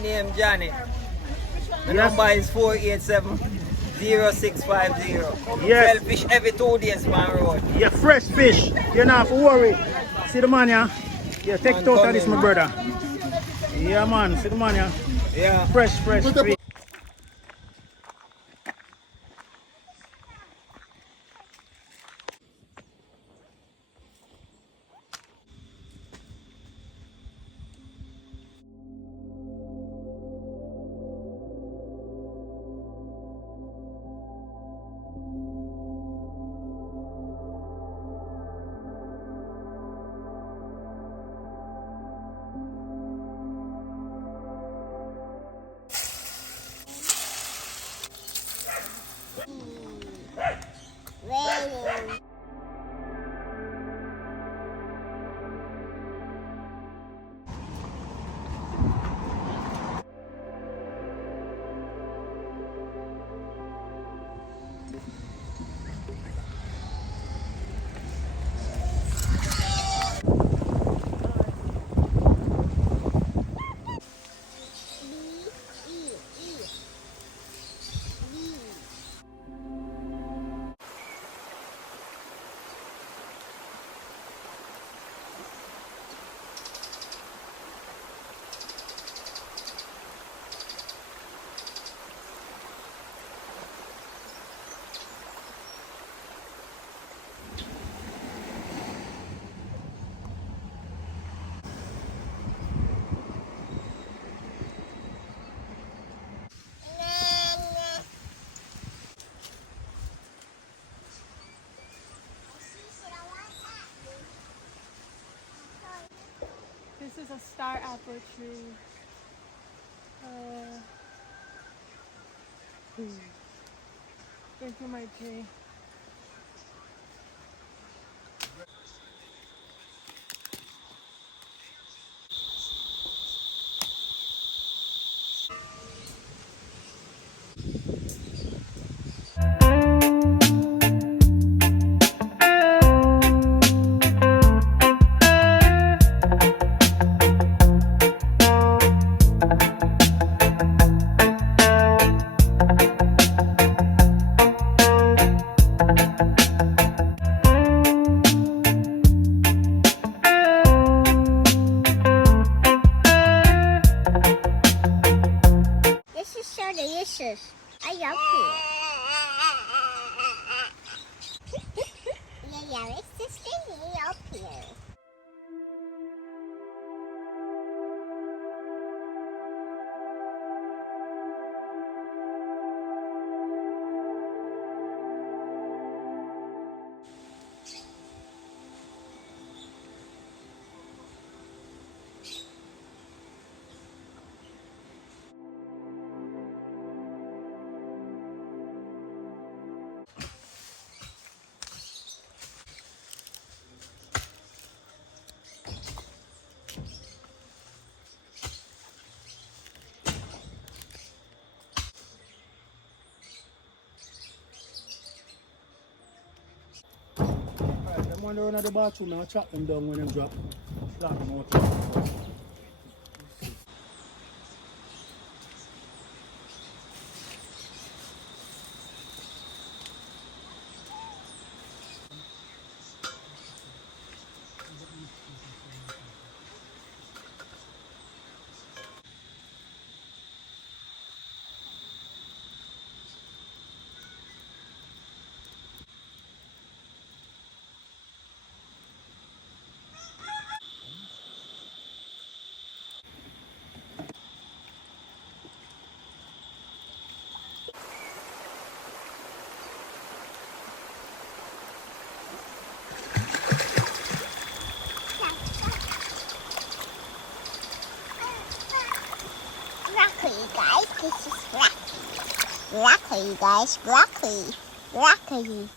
My name Johnny. My number is 487-0650. Yes. Sell fish every 2 days, man road. Yeah, fresh fish. You don't have to worry. See the man, yeah? Yeah, take it out of this, my brother. Yeah, man. See the man, yeah? Yeah. Fresh fish. This is a star apple tree. Thank you, my tree. This is so delicious. I love it. Yeah, it's just getting up here. I'm wondering at the bathroom now, chop them down when them drop. Slap them out. Broccoli, guys. This is broccoli. Broccoli, guys. Broccoli. Broccoli.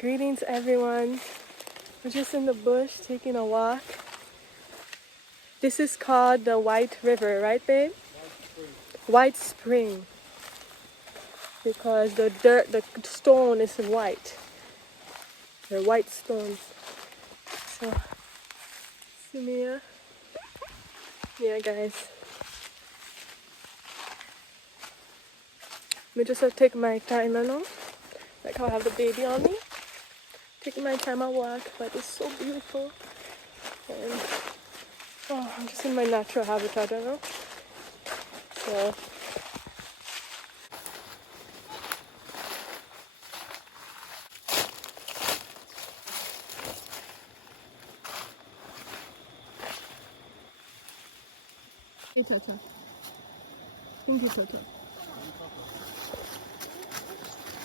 Greetings, everyone. We're just in the bush taking a walk. This is called the White River, right, babe? White Spring. Because the stone is white. They're white stones. So, Sumia. Yeah, guys. I just have to take my time now. Like how I have the baby on me. Taking my time at walk, but it's so beautiful. And oh, I'm just in my natural habitat right now. So hey Tata. Thank you, Tata.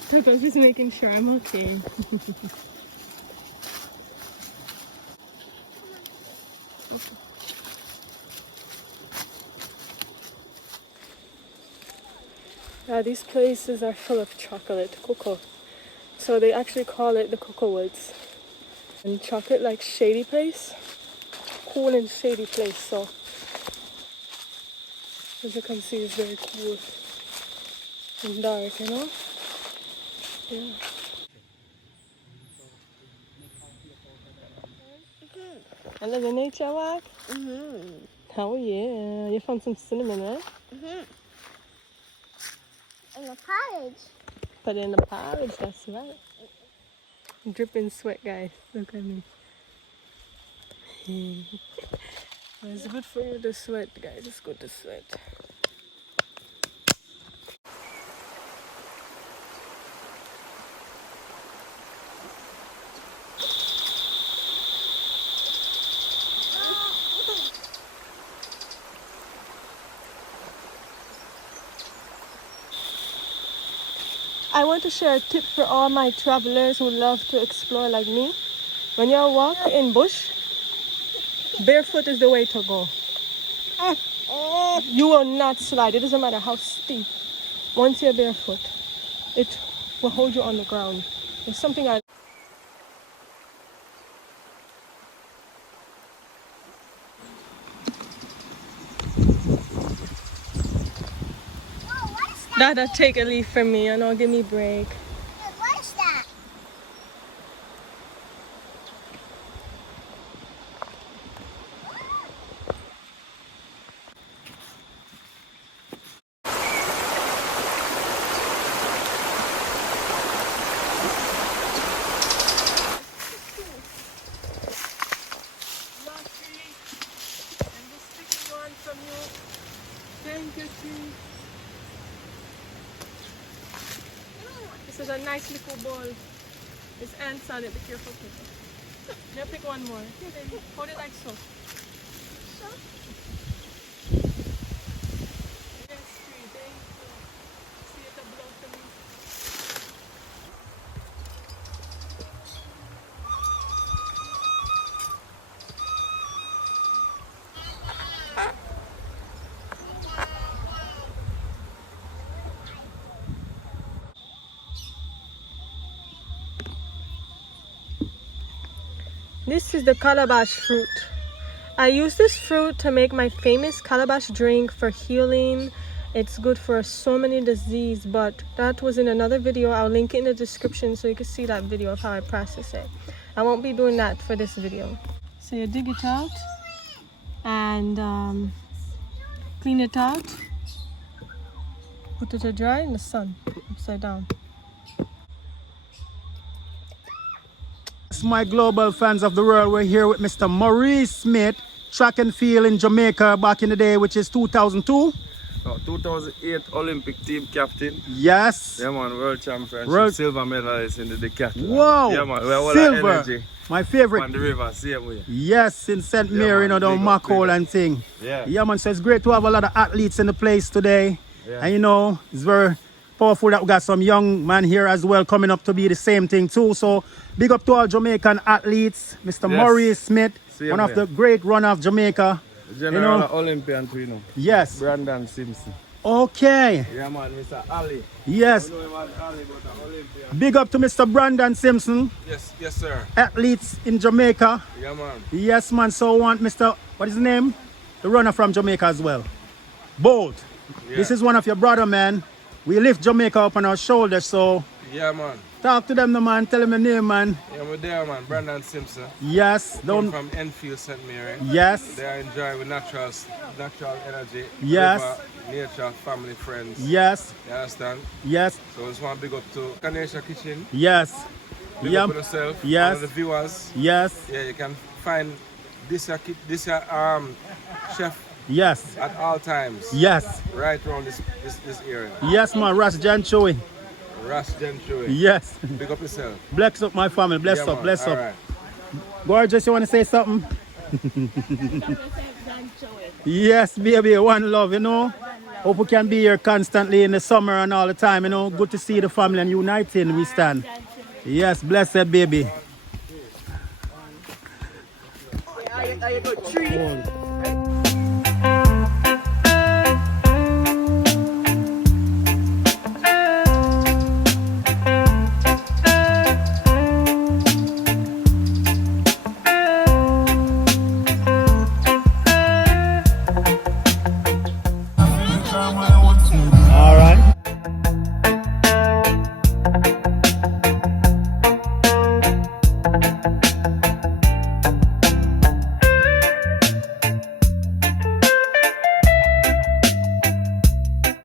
Tata's just making sure I'm okay. Yeah, these places are full of chocolate, cocoa. So they actually call it the Cocoa Woods. And chocolate, like shady place, cool and shady place. So as you can see, it's very cool and dark, you know? Yeah. I love the nature walk. Oh yeah, you found some cinnamon, right? In the porridge. Put it in the porridge, that's right. I'm dripping sweat, guys. Look at me. It's good for you to sweat, guys. It's good to sweat. I want to share a tip for all my travelers who love to explore like me. When you walk in bush, barefoot is the way to go. You will not slide. It doesn't matter how steep. Once you're barefoot, it will hold you on the ground. It's something I... Dada, take a leaf from me and I'll give me a break. What is that? Thank you, tree. This is a nice little bowl. There's ants on it. Be careful, people. Now pick one more. Here, baby. Hold it like so. So? Yes, tree. Thank you. See it blow for me. This is the Calabash fruit. I use this fruit to make my famous Calabash drink for healing. It's good for so many diseases, but that was in another video. I'll link it in the description so you can see that video of how I process it. I won't be doing that for this video. So you dig it out and clean it out. Put it to dry in the sun, upside down. My global fans of the world, we're here with Mr. Maurice Smith, track and field in Jamaica back in the day, which is 2002. 2008 Olympic team captain. Yes. Yeah, man, world championship, silver medalist in the decathlon. Wow. Yeah, man, we have all silver. that energy. My favorite. On the river, same way. Yes, in St. Mary, you know, down Macole and thing. Yeah. Yeah, man, so it's great to have a lot of athletes in the place today. Yeah. And you know, it's very powerful that we got some young man here as well coming up to be the same thing too. So big up to all Jamaican athletes. Mr. Yes. Maurice Smith, Same one of way. the great runner of Jamaica. General Olympian too, you know. Yes. Brandon Simpson. Okay. Yeah, man, Mr. Ali. Yes. I know him as Ali, but I'm Olympian. Big up to Mr. Brandon Simpson, Yes, sir. athletes in Jamaica. Yeah, man. Yes, man. So want Mr. What is his name? The runner from Jamaica as well. Bolt. Yeah. This is one of your brother, man. We lift Jamaica up on our shoulders, so Yeah, man. talk to them, the man. Tell them the name, man. Yeah, we're there, man. Brandon Simpson. Yes. Come Don't. from Enfield, St. Mary. Yes. They are enjoying with natural energy. Yes. River, nature, family, friends. Yes. You understand? Yes. So I just want to big up to Kanesha Kitchen. Yes. Big Yep. up to yourself. Yes. All of the viewers. Yes. Yeah, you can find this chef Yes. at all times. Yes. Right around this area. Yes, man. Rasta johnchewy. Rasta johnchewy. Yes. Big up yourself. Bless up my family. Bless Yeah, up. man. Bless All up. right. Gorgeous, you want to say something? Yes, baby. One love, you know. Hope we can be here constantly in the summer and all the time, you know. Good to see the family and uniting we stand. Yes, blessed baby.